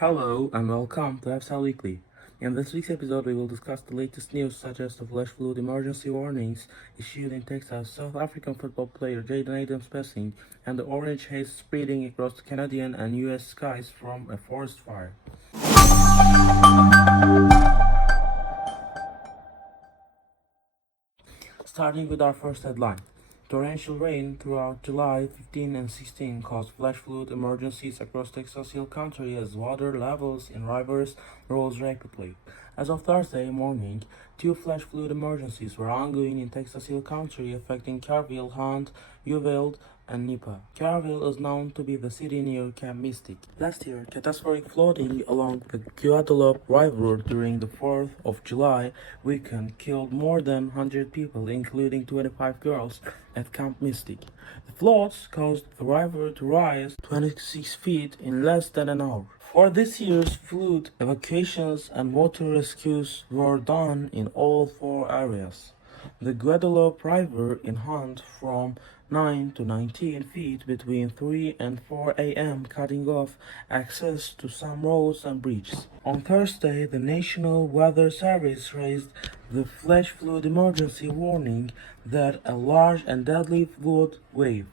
Hello and welcome to hevseltimes Weekly. In this week's episode, we will discuss the latest news such as the flash flood emergency warnings issued in Texas, South African football player Jaden Adams passing, and the orange haze spreading across the Canadian and US skies from a forest fire. Starting with our first headline. Torrential rain throughout July 15 and 16 caused flash flood emergencies across Texas Hill Country as water levels in rivers rose rapidly. As of Thursday morning, two flash flood emergencies were ongoing in Texas Hill Country affecting Carville, Hunt, Uvalde, and Napa. Carville is known to be the city near Camp Mystic. Last year, catastrophic flooding along the Guadalupe River during the 4th of July weekend killed more than 100 people, including 25 girls, at Camp Mystic. The floods caused the river to rise 26 feet in less than an hour. For this year's flood, evacuations and water rescues were done in all four areas. The Guadalupe River in Hunt from 9 to 19 feet between 3 and 4 a.m., cutting off access to some roads and bridges. On Thursday, the National Weather Service raised the flash flood emergency warning that a large and deadly flood wave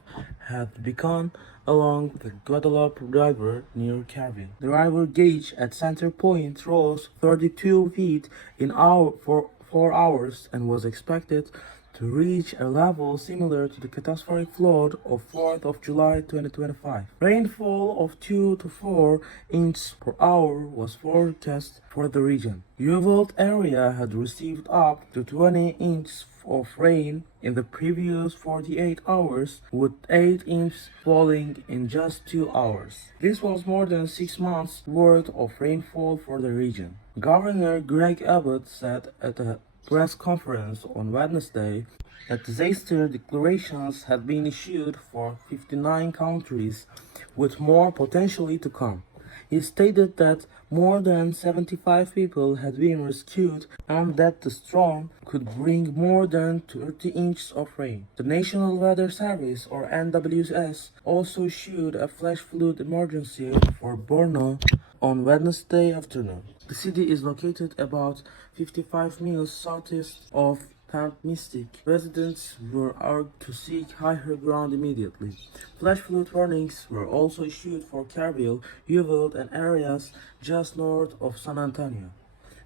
had begun along the Guadalupe River near Carville. The river gauge at center point rose 32 feet in for 4 hours and was expected to reach a level similar to the catastrophic flood of 4th of July 2025. Rainfall of 2 to 4 inches per hour was forecast for the region. Uvalde area had received up to 20 inches of rain in the previous 48 hours, with 8 inches falling in just 2 hours. This was more than 6 months' worth of rainfall for the region. Governor Greg Abbott said at a press conference on Wednesday that disaster declarations had been issued for 59 countries, with more potentially to come. He stated that more than 75 people had been rescued and that the storm could bring more than 30 inches of rain. The National Weather Service, or NWS, also issued a flash flood emergency for Borno on Wednesday afternoon. The city is located about 55 miles southeast of Camp Mystic. Residents were urged to seek higher ground immediately. Flash flood warnings were also issued for Carville, Uvalde, and areas just north of San Antonio.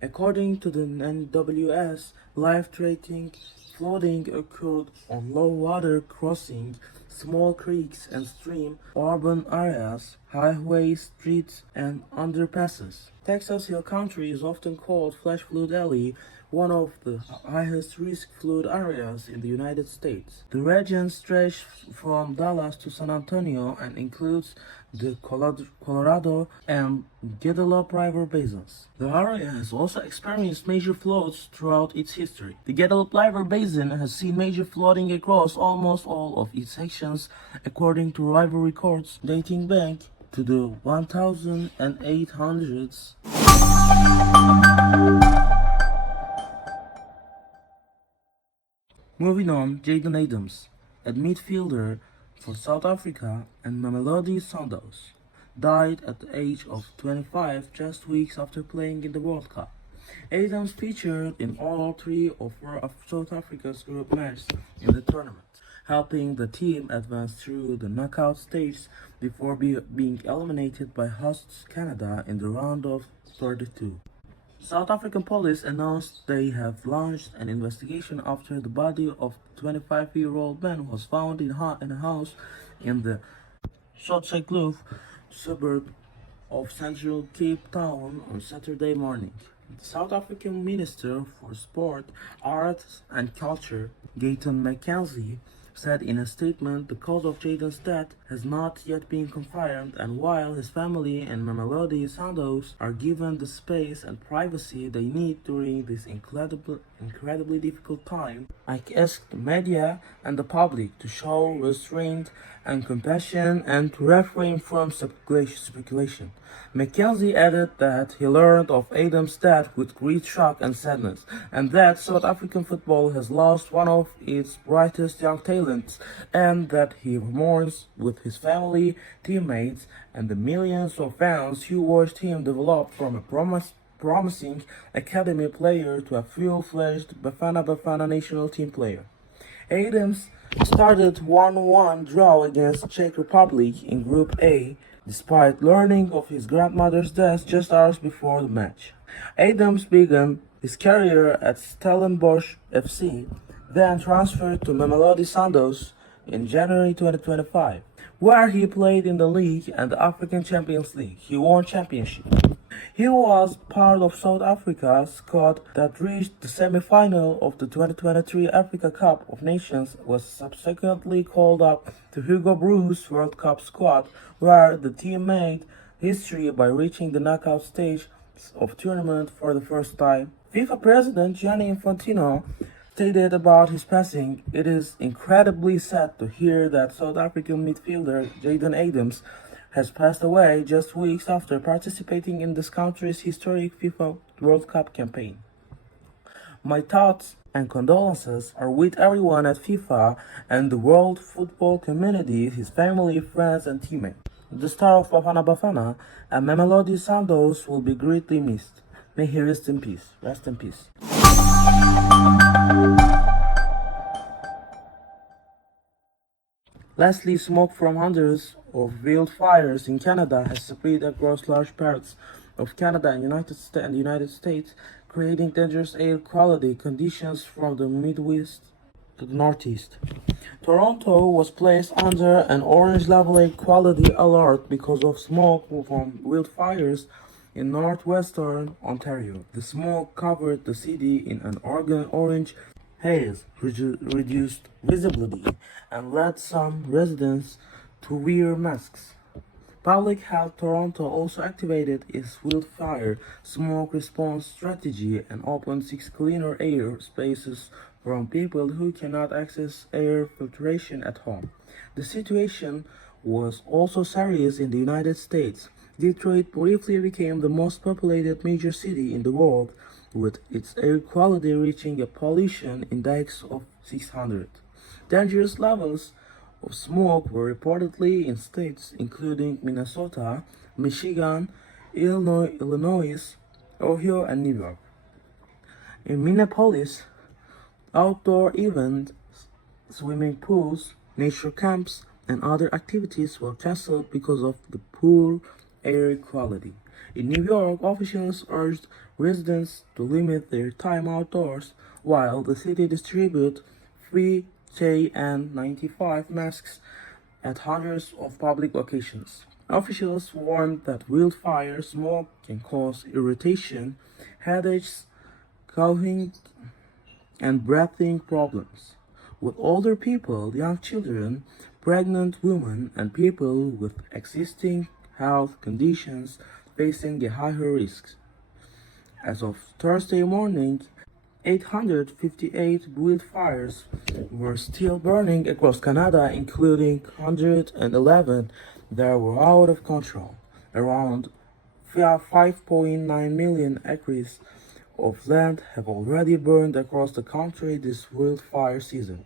According to the NWS, life-threatening flooding occurred on low-water crossings, small creeks and stream, urban areas, highways, streets, and underpasses. Texas Hill Country is often called Flash Flood Alley, one of the highest risk flood areas in the United States. The region stretches from Dallas to San Antonio and includes the Colorado and Guadalupe River basins. The area has also experienced major floods throughout its history. The Guadalupe River basin has seen major flooding across almost all of its sections, according to river records dating back to the 1800s. Moving on, Jaden Adams, a midfielder for South Africa and Mamelodi Sundowns, died at the age of 25 just weeks after playing in the World Cup. Adams featured in all three of South Africa's group matches in the tournament, helping the team advance through the knockout stage before being eliminated by hosts Canada in the round of 32. South African police announced they have launched an investigation after the body of the 25-year-old man was found in a house in the Sotsjekloof suburb of central Cape Town on Saturday morning. The South African Minister for Sport, Arts and Culture, Gayton McKenzie, said in a statement the cause of Jaden's death has not yet been confirmed, and while his family and Mamelodi Sundowns are given the space and privacy they need during this incredibly difficult time, I asked the media and the public to show restraint and compassion and to refrain from speculation. Mackenzie added that he learned of Adam's death with great shock and sadness, and that South African football has lost one of its brightest young talents, and that he mourns with his family, teammates, and the millions of fans who watched him develop from a promising academy player to a full-fledged Bafana Bafana national team player. Adams started 1-1 draw against Czech Republic in Group A despite learning of his grandmother's death just hours before the match. Adams began his career at Stellenbosch FC, then transferred to Mamelodi Sundowns in January 2025, where he played in the league and the African Champions League. He won championship. He was part of South Africa's squad that reached the semi-final of the 2023 Africa Cup of Nations, was subsequently called up to Hugo Broos' World Cup squad, where the team made history by reaching the knockout stage of tournament for the first time. FIFA President Gianni Infantino stated about his passing, "It is incredibly sad to hear that South African midfielder Jayden Adams has passed away just weeks after participating in this country's historic FIFA World Cup campaign. My thoughts and condolences are with everyone at FIFA and the world football community, his family, friends, and teammates. The star of Bafana Bafana and Mamelodi Sundowns will be greatly missed. May he rest in peace. Rest in peace." Lastly, smoke from hundreds of wildfires in Canada has spread across large parts of Canada and the United States, creating dangerous air quality conditions from the Midwest to the Northeast. Toronto was placed under an orange level air quality alert because of smoke from wildfires in northwestern Ontario. The smoke covered the city in an orange haze, reduced visibility, and led some residents to wear masks. Public Health Toronto also activated its wildfire smoke response strategy and opened 6 cleaner air spaces from people who cannot access air filtration at home. The situation was also serious in the United States. Detroit briefly became the most populated major city in the world, with its air quality reaching a pollution index of 600. Dangerous levels of smoke were reportedly in states including Minnesota, Michigan, Illinois, Ohio, and New York. In Minneapolis, outdoor events, swimming pools, nature camps, and other activities were canceled because of the poor air quality. In New York, officials urged residents to limit their time outdoors, while the city distributed free KN95 masks at hundreds of public locations. Officials warned that wildfire smoke can cause irritation, headaches, coughing, and breathing problems. With older people, young children, pregnant women, and people with existing health conditions facing a higher risk. As of Thursday morning, 858 wildfires were still burning across Canada, including 111 that were out of control. Around 5.9 million acres of land have already burned across the country this wildfire season.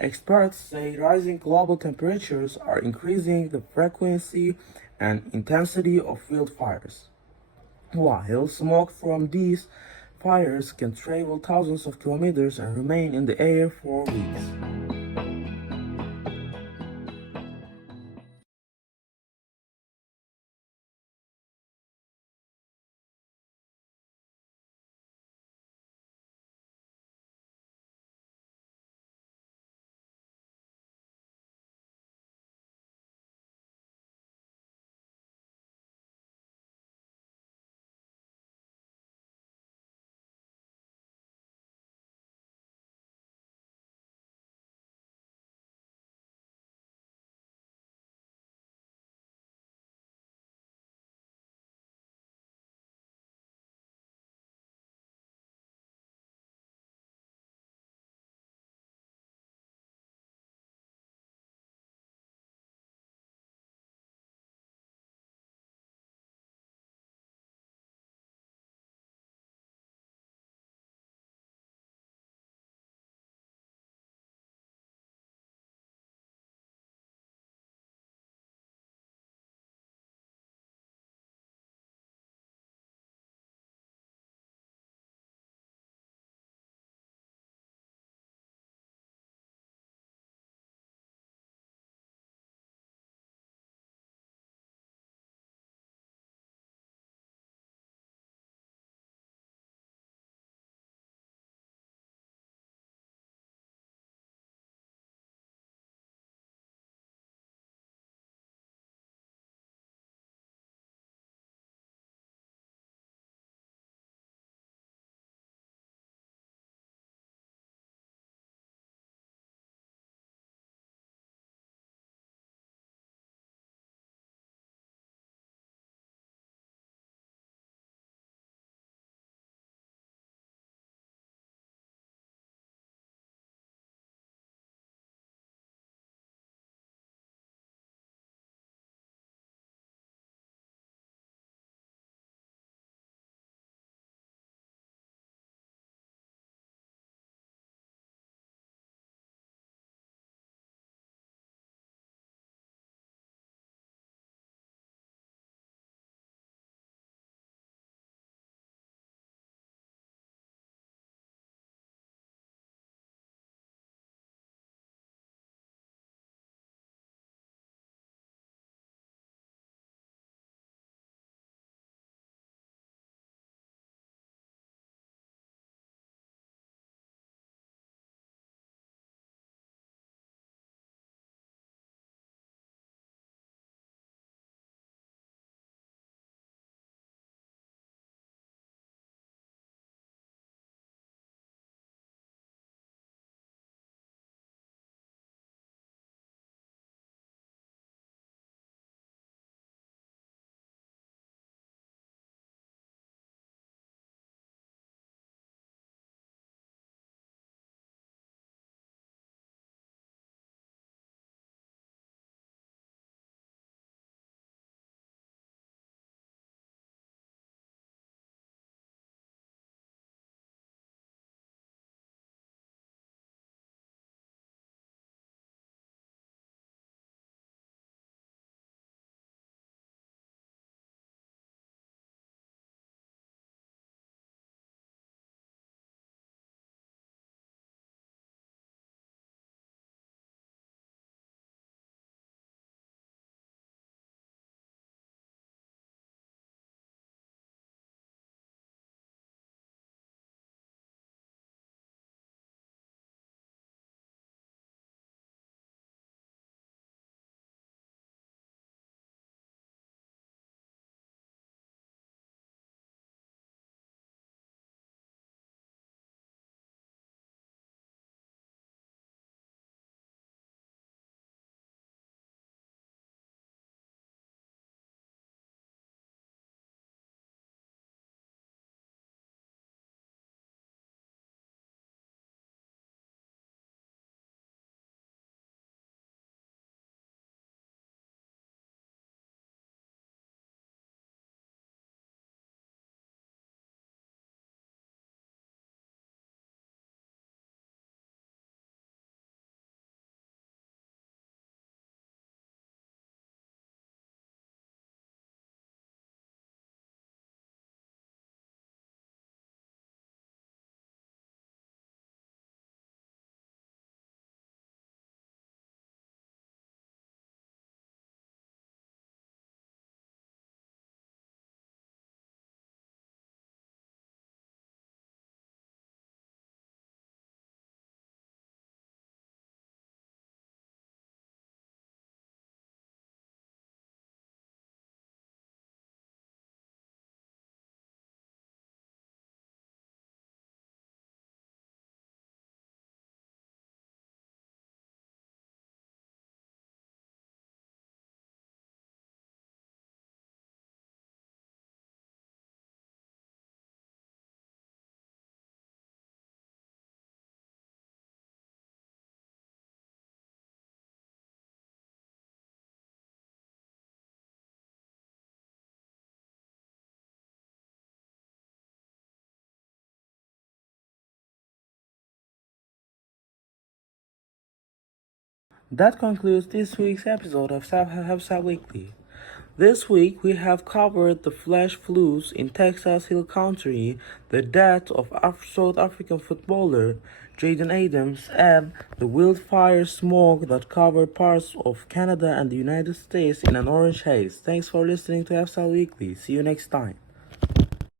Experts say rising global temperatures are increasing the frequency and intensity of wildfires, while smoke from these fires can travel thousands of kilometers and remain in the air for weeks. That concludes this week's episode of Hevsel Weekly. This week we have covered the flash floods in Texas Hill Country, the death of South African footballer Jaden Adams, and the wildfire smoke that covered parts of Canada and the United States in an orange haze. Thanks for listening to Hevsel Weekly. See you next time.